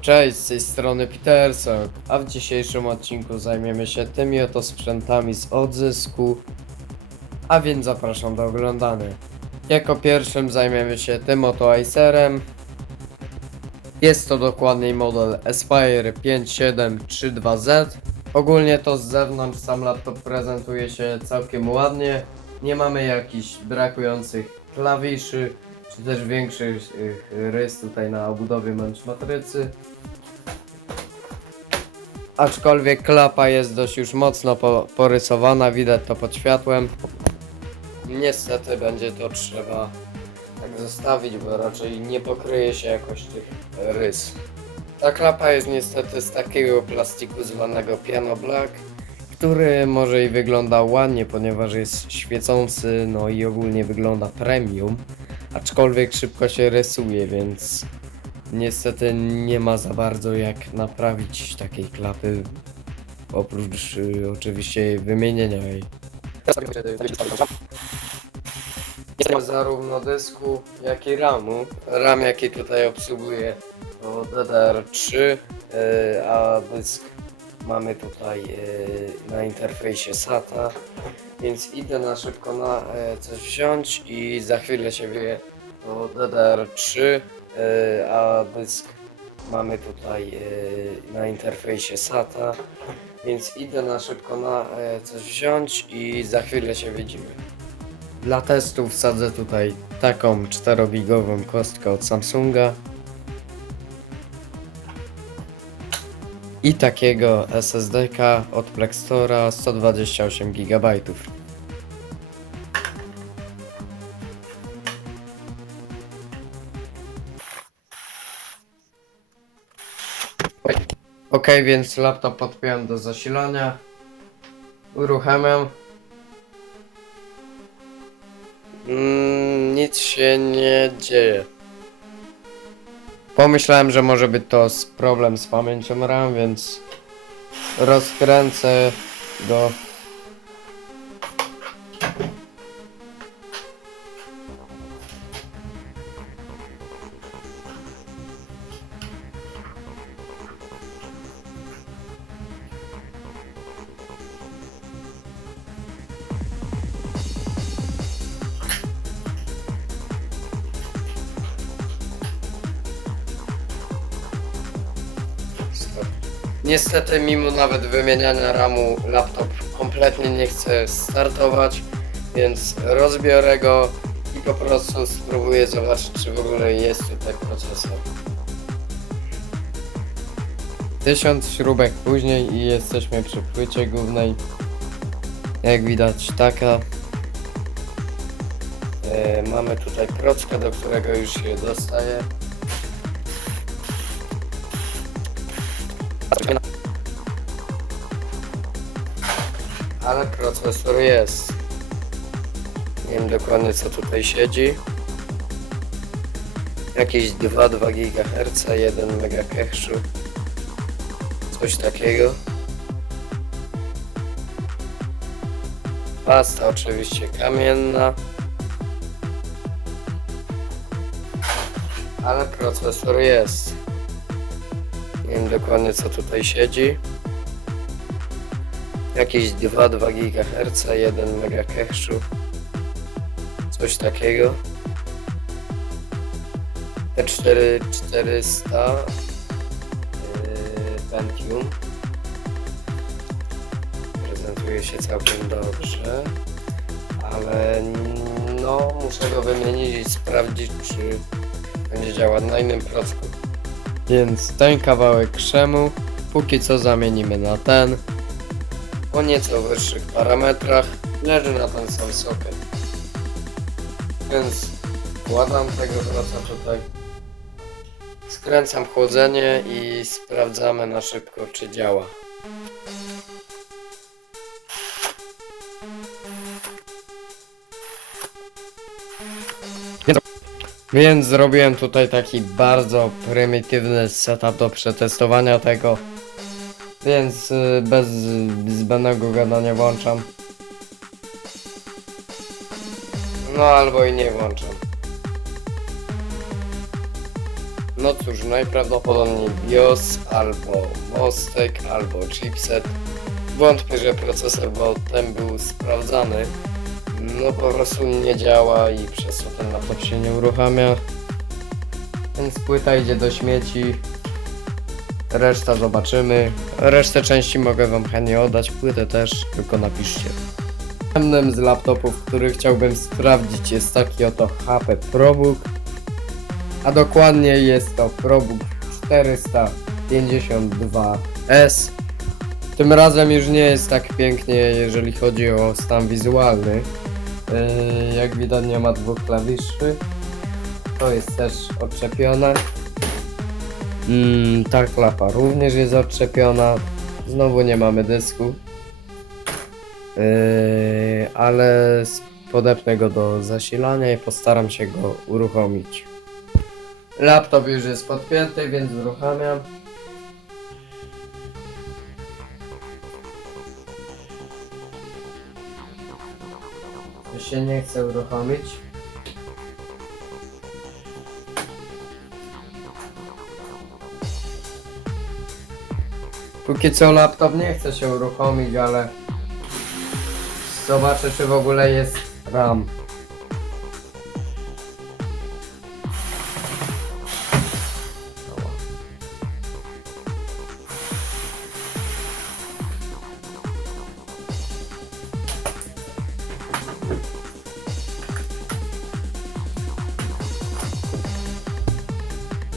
Cześć, z tej strony Peterson, a w dzisiejszym odcinku zajmiemy się tymi oto sprzętami z odzysku, a więc zapraszam do oglądania. Jako pierwszym zajmiemy się tym oto Acerem. Jest to dokładniej model Aspire 5732Z. Ogólnie to z zewnątrz sam laptop prezentuje się całkiem ładnie. Nie mamy jakichś brakujących klawiszy, czy też większych y, rys tutaj na obudowie bądź matrycy. Aczkolwiek klapa jest dość już mocno po, porysowana, widać to pod światłem. Niestety będzie to trzeba tak zostawić, bo raczej nie pokryje się jakoś tych rys. Ta klapa jest niestety z takiego plastiku zwanego piano black, który może i wygląda ładnie, ponieważ jest świecący, no i ogólnie wygląda premium, aczkolwiek szybko się rysuje, więc niestety nie ma za bardzo jak naprawić takiej klapy, oprócz y, oczywiście jej wymienienia jej. Zarówno dysku, jak i RAMu. RAM jaki tutaj obsługuje to DDR3, y, a dysk mamy tutaj y, na interfejsie SATA, więc idę na szybko na y, coś wziąć i za chwilę się wie to DDR3, y, a dysk mamy tutaj y, na interfejsie SATA, więc idę na szybko na coś wziąć i za chwilę się widzimy. Dla testu wsadzę tutaj taką 4-gigową kostkę od Samsunga i takiego SSD-ka od Plextora 128 GB. Ok, więc laptop podpiąłem do zasilania. Uruchamiam. Mm, nic się nie dzieje. Pomyślałem, że może być to problem z pamięcią RAM, więc rozkręcę go. Niestety, mimo nawet wymieniania RAMu, laptop kompletnie nie chce startować, więc rozbiorę go i po prostu spróbuję zobaczyć, czy w ogóle jest tutaj procesor. Tysiąc śrubek później i jesteśmy przy płycie głównej. Jak widać, taka. E, mamy tutaj procka, do którego już się dostaje. Ale procesor jest. Nie wiem dokładnie co tutaj siedzi. Jakieś 2,2 GHz, 1 MHz. Coś takiego. Pasta oczywiście kamienna. Ale procesor jest. Nie wiem dokładnie co tutaj siedzi. Jakieś 2,2 GHz, 1 MHz. Coś takiego. T4 400 yy, Pentium. Prezentuje się całkiem dobrze. Ale no muszę go wymienić i sprawdzić czy będzie działał na innym procku. Więc ten kawałek krzemu póki co zamienimy na ten. O nieco wyższych parametrach leży na ten sam soket. Więc wkładam tego wraca tutaj. Skręcam chłodzenie i sprawdzamy na szybko czy działa. Więc zrobiłem tutaj taki bardzo prymitywny setup do przetestowania tego. Więc y, bez zbędnego gadania włączam. No albo i nie włączam. No cóż, najprawdopodobniej BIOS, albo mostek, albo chipset. Wątpię, że procesor, bo ten był sprawdzany. No po prostu nie działa i przez to ten laptop się nie uruchamia. Więc płyta idzie do śmieci. Reszta zobaczymy. Resztę części mogę wam chętnie oddać, płytę też, tylko napiszcie. Następnym z laptopów, który chciałbym sprawdzić jest taki oto HP ProBook. A dokładnie jest to ProBook 452S. Tym razem już nie jest tak pięknie, jeżeli chodzi o stan wizualny. Yy, jak widać nie ma dwóch klawiszy. To jest też odczepione. Mm, ta klapa również jest odczepiona. Znowu nie mamy dysku. Yy, ale podepnę go do zasilania i postaram się go uruchomić. Laptop już jest podpięty, więc uruchamiam. To się nie chce uruchomić. Póki co laptop nie chce się uruchomić, ale zobaczę czy w ogóle jest RAM.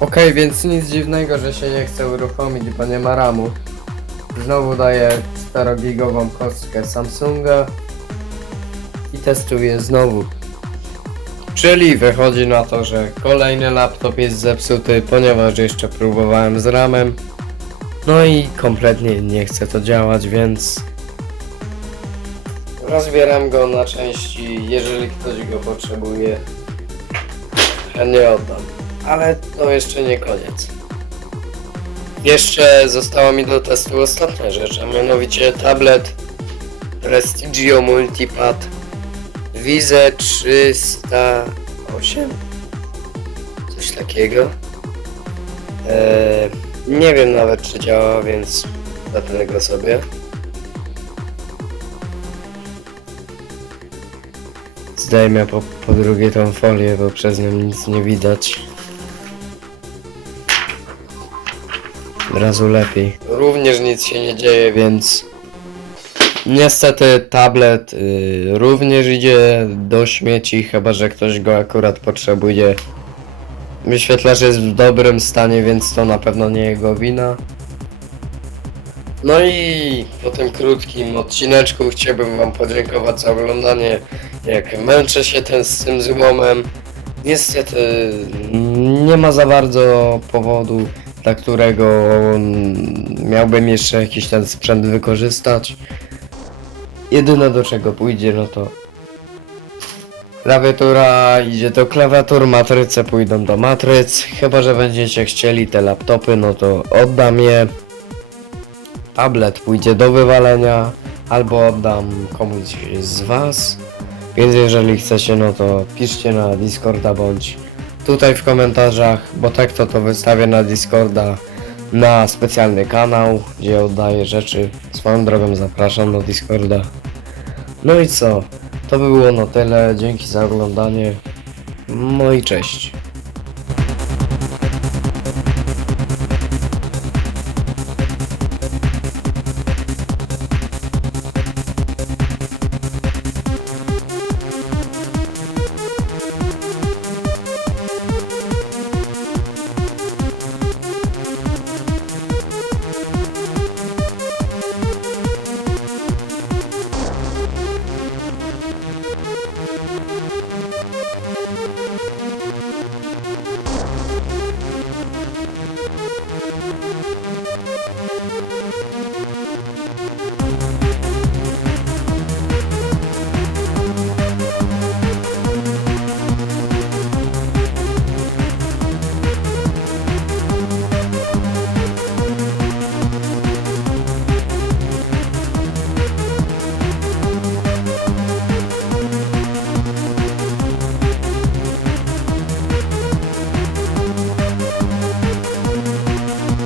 Okej, więc nic dziwnego, że się nie chce uruchomić, bo nie ma RAMu. Znowu daję 4-gigową kostkę Samsunga i testuję znowu. Czyli wychodzi na to, że kolejny laptop jest zepsuty, ponieważ jeszcze próbowałem z RAMem. No i kompletnie nie chce to działać, więc rozbieram go na części, jeżeli ktoś go potrzebuje, chętnie oddam. Ale to jeszcze nie koniec. Jeszcze została mi do testu ostatnia rzecz, a mianowicie tablet Prestigio Multipad Wize 308 Coś takiego. Eee, Nie wiem nawet czy działa, więc zapnę go sobie. Zdejmę po, po drugie tą folię, bo przez nią nic nie widać Od razu lepiej. Również nic się nie dzieje, więc niestety tablet y, również idzie do śmieci, chyba że ktoś go akurat potrzebuje. Wyświetlacz jest w dobrym stanie, więc to na pewno nie jego wina. No i po tym krótkim odcineczku chciałbym wam podziękować za oglądanie, jak męczę się ten, z tym złomem. Niestety nie ma za bardzo powodu, dla którego miałbym jeszcze jakiś ten sprzęt wykorzystać. Jedyne do czego pójdzie, no to klawiatura idzie do klawiatur, matryce pójdą do matryc. Chyba, że będziecie chcieli te laptopy, no to oddam je. Tablet pójdzie do wywalenia, albo oddam komuś z was. Więc jeżeli chcecie, no to piszcie na Discorda bądź tutaj w komentarzach, bo tak to to wystawię na Discorda na specjalny kanał, gdzie oddaję rzeczy. Swoją drogą zapraszam do Discorda. No i co? To by było na tyle. Dzięki za oglądanie. No i cześć.